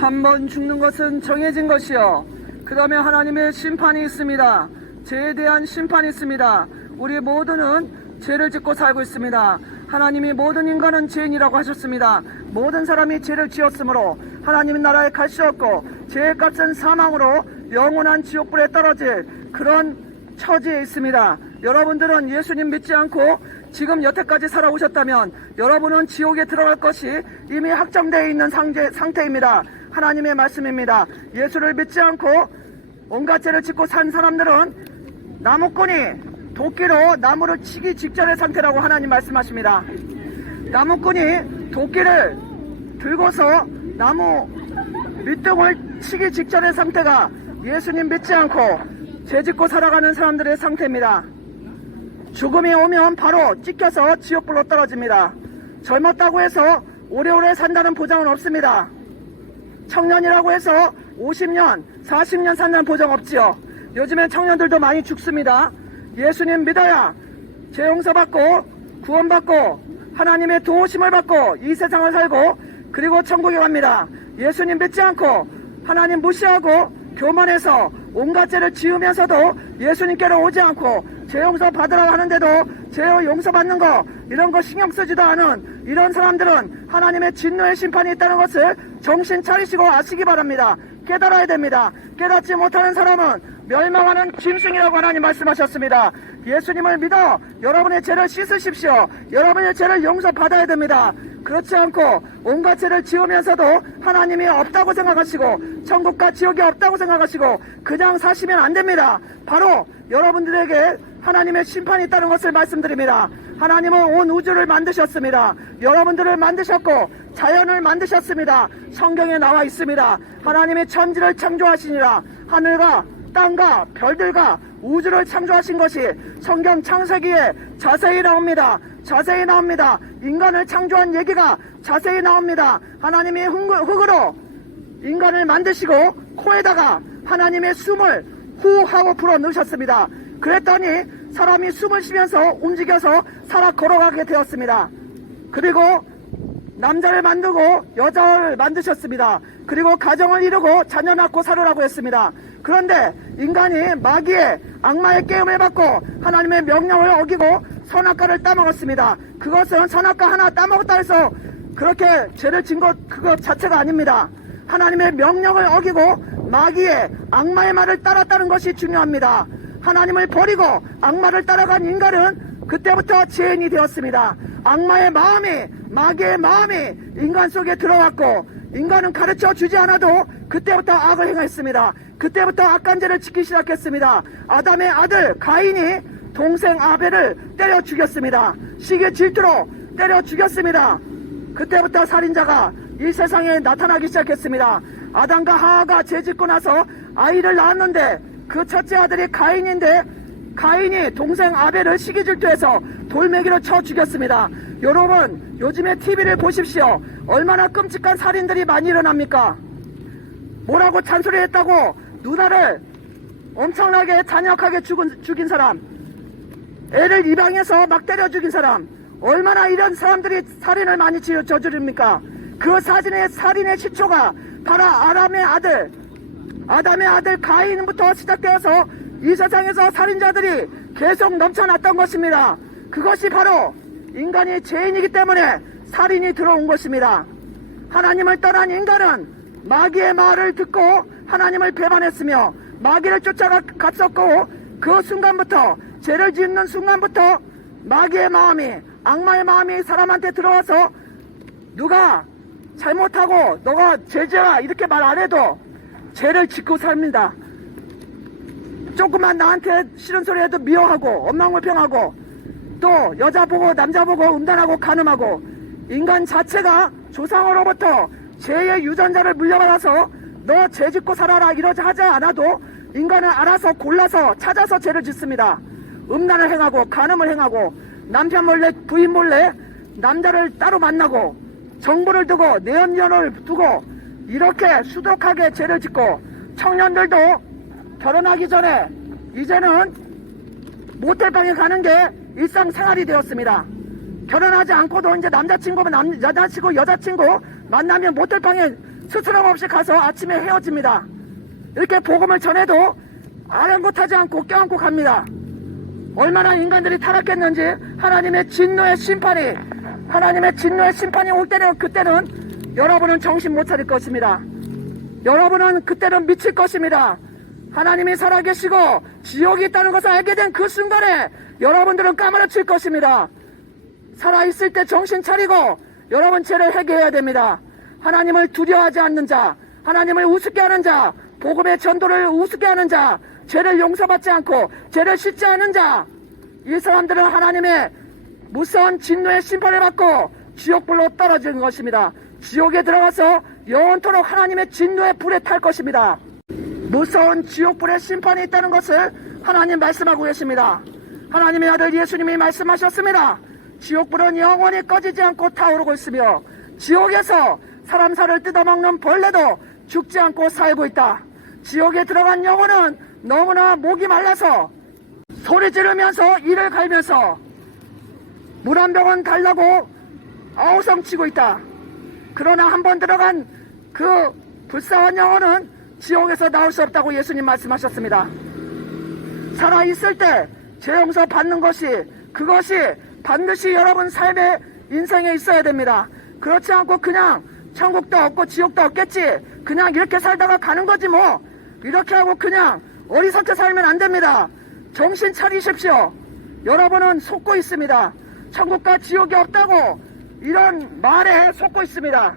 한 번 죽는 것은 정해진 것이요, 그 다음에 하나님의 심판이 있습니다. 죄에 대한 심판이 있습니다. 우리 모두는 죄를 짓고 살고 있습니다. 하나님이 모든 인간은 죄인이라고 하셨습니다. 모든 사람이 죄를 지었으므로 하나님 나라에 갈 수 없고 죄의 값은 사망으로 영원한 지옥불에 떨어질 그런 처지에 있습니다. 여러분들은 예수님 믿지 않고 지금 여태까지 살아오셨다면 여러분은 지옥에 들어갈 것이 이미 확정되어 있는 상태입니다. 하나님의 말씀입니다. 예수를 믿지 않고 온갖 죄를 짓고 산 사람들은 나무꾼이 도끼로 나무를 치기 직전의 상태라고 하나님 말씀하십니다. 나무꾼이 도끼를 들고서 나무 밑둥을 치기 직전의 상태가 예수님 믿지 않고 죄짓고 살아가는 사람들의 상태입니다. 죽음이 오면 바로 찍혀서 지옥불로 떨어집니다. 젊었다고 해서 오래오래 산다는 보장은 없습니다. 청년이라고 해서 50년, 40년 산다는 보장 없지요. 요즘엔 청년들도 많이 죽습니다. 예수님 믿어야 죄 용서받고 구원받고 하나님의 도우심을 받고 이 세상을 살고 그리고 천국에 갑니다. 예수님 믿지 않고 하나님 무시하고 교만해서 온갖 죄를 지으면서도 예수님께로 오지 않고 죄 용서 받으라고 하는데도 죄 용서받는 거 이런 거 신경 쓰지도 않은 이런 사람들은 하나님의 진노의 심판이 있다는 것을 정신 차리시고 아시기 바랍니다. 깨달아야 됩니다. 깨닫지 못하는 사람은 멸망하는 짐승이라고 하나님 말씀하셨습니다. 예수님을 믿어 여러분의 죄를 씻으십시오. 여러분의 죄를 용서받아야 됩니다. 그렇지 않고 온갖 죄를 지으면서도 하나님이 없다고 생각하시고 천국과 지옥이 없다고 생각하시고 그냥 사시면 안 됩니다. 바로 여러분들에게 하나님의 심판이 있다는 것을 말씀드립니다. 하나님은 온 우주를 만드셨습니다. 여러분들을 만드셨고 자연을 만드셨습니다. 성경에 나와 있습니다. 하나님의 천지를 창조하시니라. 하늘과 땅과 별들과 우주를 창조하신 것이 성경 창세기에 자세히 나옵니다. 자세히 나옵니다. 인간을 창조한 얘기가 자세히 나옵니다. 하나님이 흙으로 인간을 만드시고 코에다가 하나님의 숨을 후하고 불어 넣으셨습니다. 그랬더니 사람이 숨을 쉬면서 움직여서 살아 걸어가게 되었습니다. 그리고 남자를 만들고 여자를 만드셨습니다. 그리고 가정을 이루고 자녀 낳고 살으라고 했습니다. 그런데 인간이 마귀의 악마의 깨움을 받고 하나님의 명령을 어기고 선악과를 따먹었습니다. 그것은 선악과 하나 따먹었다 해서 그렇게 죄를 진 것 그것 자체가 아닙니다. 하나님의 명령을 어기고 마귀의 악마의 말을 따랐다는 것이 중요합니다. 하나님을 버리고 악마를 따라간 인간은 그때부터 죄인이 되었습니다. 악마의 마음이 마귀의 마음이 인간 속에 들어왔고 인간은 가르쳐 주지 않아도 그때부터 악을 행했습니다. 그때부터 악한 죄를 짓기 시작했습니다. 아담의 아들 가인이 동생 아벨을 때려 죽였습니다. 시기 질투로 때려 죽였습니다. 그때부터 살인자가 이 세상에 나타나기 시작했습니다. 아담과 하하가 죄짓고 나서 아이를 낳았는데 그 첫째 아들이 가인인데 가인이 동생 아벨을 시기 질투해서 돌멩이로 쳐 죽였습니다. 여러분 요즘에 TV를 보십시오. 얼마나 끔찍한 살인들이 많이 일어납니까? 뭐라고 잔소리했다고 누나를 엄청나게 잔인하게 죽인 사람, 애를 입양해서 막 때려 죽인 사람, 얼마나 이런 사람들이 살인을 많이 저지릅니까? 그 살인의 시초가 바로 아담의 아들 가인부터 시작되어서 이 세상에서 살인자들이 계속 넘쳐났던 것입니다. 그것이 바로 인간이 죄인이기 때문에 살인이 들어온 것입니다. 하나님을 떠난 인간은 마귀의 말을 듣고 하나님을 배반했으며 마귀를 쫓아갔었고 그 순간부터 죄를 짓는 순간부터 마귀의 마음이 악마의 마음이 사람한테 들어와서 누가 잘못하고 너가 죄지어라 이렇게 말 안 해도 죄를 짓고 삽니다. 조금만 나한테 싫은 소리 해도 미워하고 원망불평하고 또 여자 보고 남자 보고 음란하고 간음하고 인간 자체가 조상으로부터 죄의 유전자를 물려받아서 너 죄 짓고 살아라 이러지 하지 않아도 인간은 알아서 골라서 찾아서 죄를 짓습니다. 음란을 행하고 간음을 행하고 남편 몰래 부인 몰래 남자를 따로 만나고 정보를 두고 내연녀를 두고 이렇게 수독하게 죄를 짓고 청년들도 결혼하기 전에 이제는 모텔방에 가는 게 일상생활이 되었습니다. 결혼하지 않고도 이제 남자친구면 여자친구 만나면 모텔방에 스스럼 없이 가서 아침에 헤어집니다. 이렇게 복음을 전해도 아랑곳하지 않고 껴안고 갑니다. 얼마나 인간들이 타락했는지 하나님의 진노의 심판이 올 때는 그때는 여러분은 정신 못 차릴 것입니다. 여러분은 그때는 미칠 것입니다. 하나님이 살아계시고 지옥이 있다는 것을 알게 된 그 순간에 여러분들은 까무러칠 것입니다. 살아있을 때 정신 차리고 여러분 죄를 회개해야 됩니다. 하나님을 두려워하지 않는 자, 하나님을 우습게 하는 자, 복음의 전도를 우습게 하는 자, 죄를 용서받지 않고 죄를 씻지 않은 자, 이 사람들은 하나님의 무서운 진노의 심판을 받고 지옥불로 떨어지는 것입니다. 지옥에 들어가서 영원토록 하나님의 진노의 불에 탈 것입니다. 무서운 지옥불의 심판이 있다는 것을 하나님 말씀하고 계십니다. 하나님의 아들 예수님이 말씀하셨습니다. 지옥불은 영원히 꺼지지 않고 타오르고 있으며 지옥에서 사람 살을 뜯어먹는 벌레도 죽지 않고 살고 있다. 지옥에 들어간 영혼은 너무나 목이 말라서 소리 지르면서 이를 갈면서 물 한 병은 달라고 아우성치고 있다. 그러나 한번 들어간 그 불쌍한 영혼은 지옥에서 나올 수 없다고 예수님 말씀하셨습니다. 살아있을 때 죄 용서 받는 것이 그것이 반드시 여러분 삶의 인생에 있어야 됩니다. 그렇지 않고 그냥 천국도 없고 지옥도 없겠지, 그냥 이렇게 살다가 가는 거지 뭐, 이렇게 하고 그냥 어리석게 살면 안 됩니다. 정신 차리십시오. 여러분은 속고 있습니다. 천국과 지옥이 없다고 이런 말에 속고 있습니다.